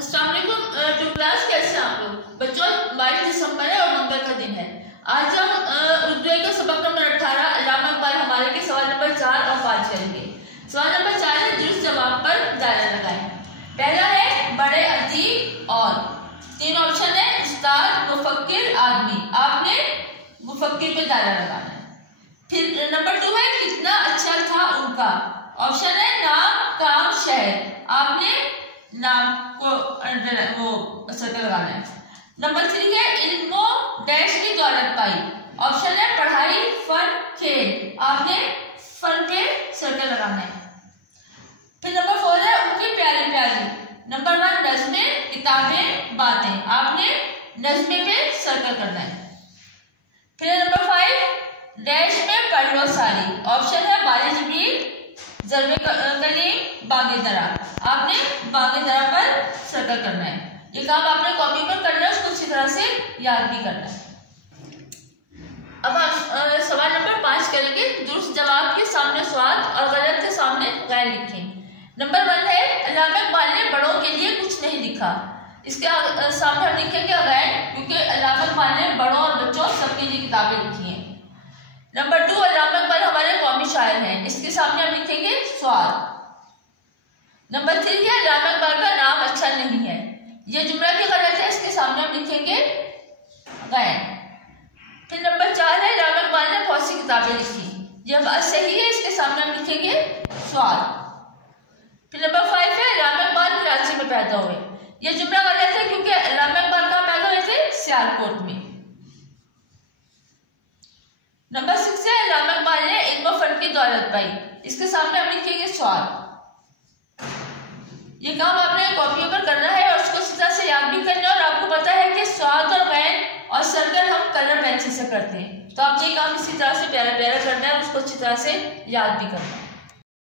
अस्सलाम वालेकुम to class, कैसे हैं आप लोग बच्चों। 22 दिसंबर है और नंबर का दिन है। आज हम उर्दू का सबक नंबर 18 अल्लामा इकबाल हमारे के सवाल नंबर 4 और 5 करेंगे। सवाल नंबर 4 है दुरुस्त जवाब पर दायरा लगाएं। पहला है बड़े अदीब और 3 ऑप्शन है उस्ताद, मुफक्किर, आदमी। आपने मुफक्किर पे दायरा लगाना है। फिर नंबर 2 है कितना अच्छा था उनका। ऑप्शन है नाम, काम, शहर। आपने नाम को वो सर्कल लगाना है। नंबर 3 है इल्मो डैश की दौलत पाई। ऑप्शन है पढ़ाई, फन, खेल। आपने फन पे सर्कल लगाना है। फिर नंबर 4 है उनकी प्यारी प्यारी। नंबर 1 नज़में, किताबें, बातें। आपने नज़में पे सर्कल करना है। फिर नंबर 5 डैश में पढ़ लो सारी। ऑप्शन है बारिश भी, ज़रबे कलीम, बागे दरा। आपने बागे दरा पर सर्कल करना है। ये काम आपने कॉपी पर करना है, उसको अच्छी तरह से याद भी करना है। अब हम सवाल नंबर 5 करेंगे। दुरुस्त जवाब के सामने स्वाद और गलत के सामने गैर लिखें। नंबर 1 है अल्लामा इकबाल ने बड़ों के लिए कुछ नहीं लिखा। इसके सामने हम लिखेंगे गैर, क्योंकि अल्लामा इकबाल ने बड़ों और बच्चों सबके लिए किताबें लिखी हैं। नंबर 2 अल्लामा इकबाल हमारे कौमी शायर हैं। इसके सामने हम लिखेंगे स्वाद। नंबर 3 है अल्लामा इकबाल का नाम अच्छा नहीं है। ये जुमला भी गलत है, इसके सामने हम लिखेंगे गैर। फिर नंबर 4 है अल्लामा इकबाल ने बहुत सी किताबें लिखी। ये बात सही है, इसके सामने हम लिखेंगे स्वाद। फिर नंबर 5 है अल्लामा इकबाल कराची में पैदा हुए। ये जुमला गलत है, क्योंकि अल्लामा इकबाल कहाँ पैदा हुए थे? सियालकोट में। नंबर 6 है अल्लामा इकबाल ने इल्म फन की दौलत पाई। इसके सामने हम लिखेंगे स्वाद। ये काम आपने कॉपी पर करना है और उसको सीधा से याद भी करना है। और आपको पता है कि स्वाद और गैर और सर्कल हम कलर पेंसिल से करते हैं, तो आप ये काम इसी तरह से प्यारा प्यारा करना है और उसको अच्छी तरह से याद भी करना है।